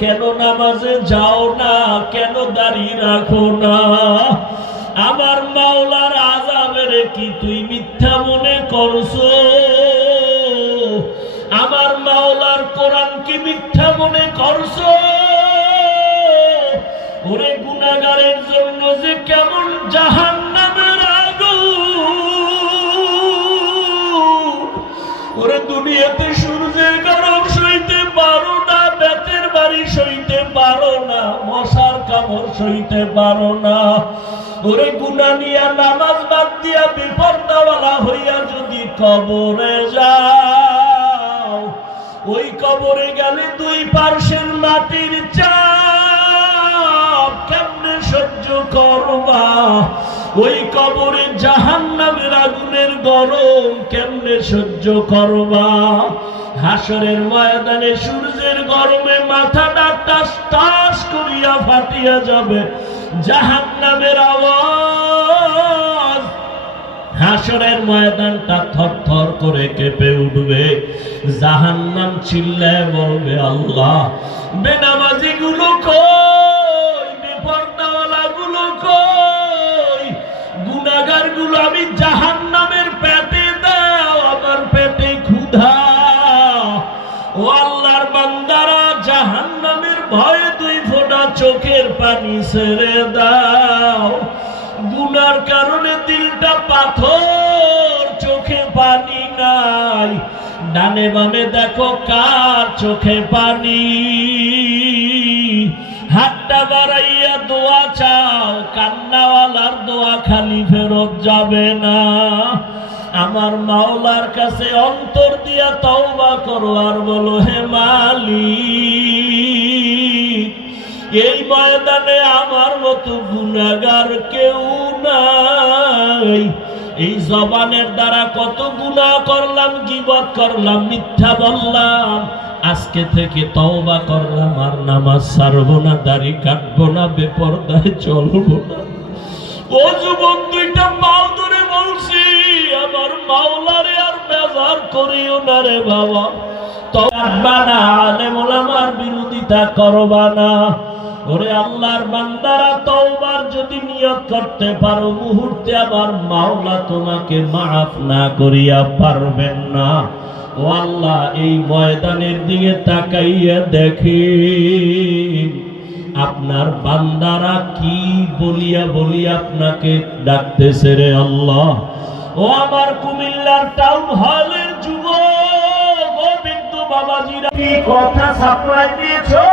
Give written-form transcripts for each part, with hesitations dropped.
কেন নামাজে যাও না, কেন দাড়ি রাখো না? আমার মাওলার আযাবের কি তুই মিথ্যা মনে করছো? আমার মাওলার কোরআন কি মিথ্যা মনে করছো? ওরে গুনাহগারের জন্য যে কেমন জাহান্নামের আগুন! ওরে দুনিয়াতে সূর্যের গরম সইতে পারো না, বেতের বাড়ি সইতে পারো না, মশার কামড় সইতে পারো না। ওরে গুনাহ নিয়া নামাজ বাদ দিয়া বেপরদাওয়ালা হইয়া যদি কবরে যাও, ওই কবরে গেলে দুই পার্শ্বের মাটির চাপ কেমনে সহ্য করবা? ওই কবরে জাহান্নামের আগুনের গরম কেমনে সহ্য করবা? হাসরের ময়দানে সূর্যের গরমে মাথাটা টাস টাস করিয়া ফাটিয়া যাবে, জাহান্নামের আওয়াজ। হাসরের ময়দানটা থরথর করে কেঁপে উঠবে, জাহান্নাম চিল্লায় বলবে আল্লাহ, বেনামাজি গুলো কই, বেপরদাওয়ালা গুলো কই, গুনাহগার গুলো আমি জাহান্নামের পেটে দাও, আমার পেটে ক্ষুধা। ও আল্লাহর বান্দারা, জাহান্নামের ভয়ে দুই ফোঁটা চোখের পানি ছেড়ে দাও। গুনার কারণে দিলটা পাথর, চোখে পানি নাই। ডানে বামে দেখো কার চোখে পানি। হাতটা বাড়াইয়া দোয়া চাও, কান্নাওয়ালার দোয়া খালি ফেরত যাবে না। আমার মাওলার কাছে অন্তর দিয়া তওবা করো আর বলো, হে মালিক, এই ময়দানে আমার মতো গুনাহগার কেউ নাই। এই জবানের দ্বারা কত গুনাহ করলাম, গীবত করলাম, মিথ্যা বললাম। আজকে থেকে তওবা করলাম, আর নামাজ ছাড়বো না, দাড়ি কাটবো না, বেপরদায় চলবো না। ও যুবক, দুইটা পাও ধরে বলছি, আমার মাওলারে আর বেজার করিও না রে বাবা। তওবা না, আলেম ওলামার বিরোধিতা করবা না। ওরে আল্লাহর বান্দারা, তওবার যদি নিয়ত করতে পারো, মুহূর্তে আমার মাওলা তোমাকে মাফ না করিয়া পারবেন না। ও আল্লাহ, এই ময়দানের দিকে তাকাইয়া দেখি আপনার বান্দারা কি বলিয়া বলিয়া আপনাকে ডাকতেছে রে আল্লাহ। ও আমার কুমিল্লার টাউন হলের যুবক, ও বিন্দু বাবাজিরা, কি কথা সাপ্লাই দিয়েছো?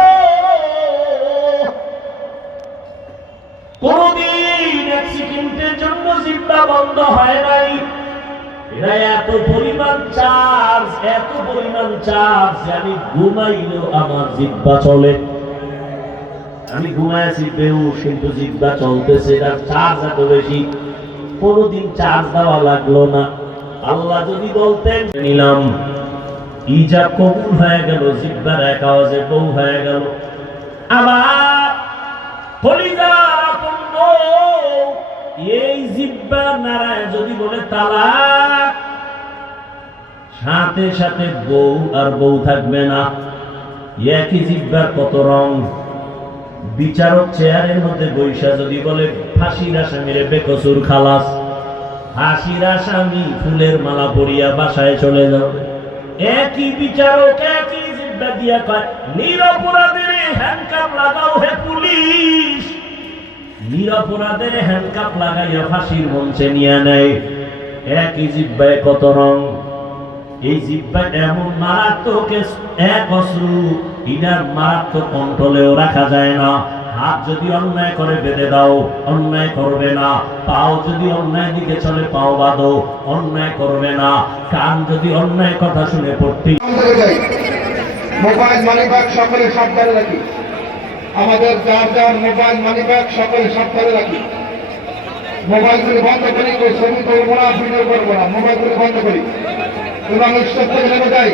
কোনদিন এক সেকেন্ডের জন্য জিহ্বা বন্ধ হয় নাই। এরা এত পরিমাণ চার্জ, এত পরিমাণ চার্জ, আমি ঘুমাইলেও আমার জিহ্বা চলে। আমি ঘুমাইছি বেহুশ, কিন্তু জিহ্বা চলতেছে। এটার চার্জ এত বেশি, কোনদিন চার্জ দেওয়া লাগলো না। আল্লাহ যদি বলতেন নিলাম, ইজাব কবুল হয়ে গেল, জিহ্বার এক আওয়াজে বউ হয়ে গেল। আবার এই জিহ্বা নারায় যদি বলে তালাক, সাথে সাথে বউ আর বউ থাকবে না। একই জিহ্বার কত রং। বিচারক চেয়ারের মধ্যে বৈশা যদি বলে ফাঁসির আসামিরে বেকসুর খালাস, ফাঁসির আসামি ফুলের মালা পরিয়া বাসায় চলে যাবে। একই বিচারক একই জিহ্বা দিয়া কয়, নিরপরাধের হ্যান্ডকাপ লাগাও হে পুলিশ। নিরপরাধের হ্যান্ডকাপ লাগাইয়া ফাঁসির মঞ্চে নিয়ে নেয়। একই জিহ্বায় কত রং। এই জিহ্বা এমন মারাত্মক এক অস্ত্র, ইনার মারাত্মক কন্ট্রোলেও রাখা যায় না। হাত যদি অন্যায় করে বেঁধে দাও, অন্যায় করবে না। পাও যদি অন্যায় দিকে চলে, পাও বাঁধো, অন্যায় করবে না। কান যদি অন্যায় কথা শুনে পড়তে, মোবাইল মানিব্যাগ সকলে সাবধানে রাখি। আমাদের যার যার মোবাইল মানিব্যাগ সকলে সাবধানে রাখি। মোবাইলগুলি বন্ধ করি, ছবি করবো না, ভিডিও করবো না, মোবাইলগুলি বন্ধ করি। এবং স্টেজ থেকে নেমে যাই।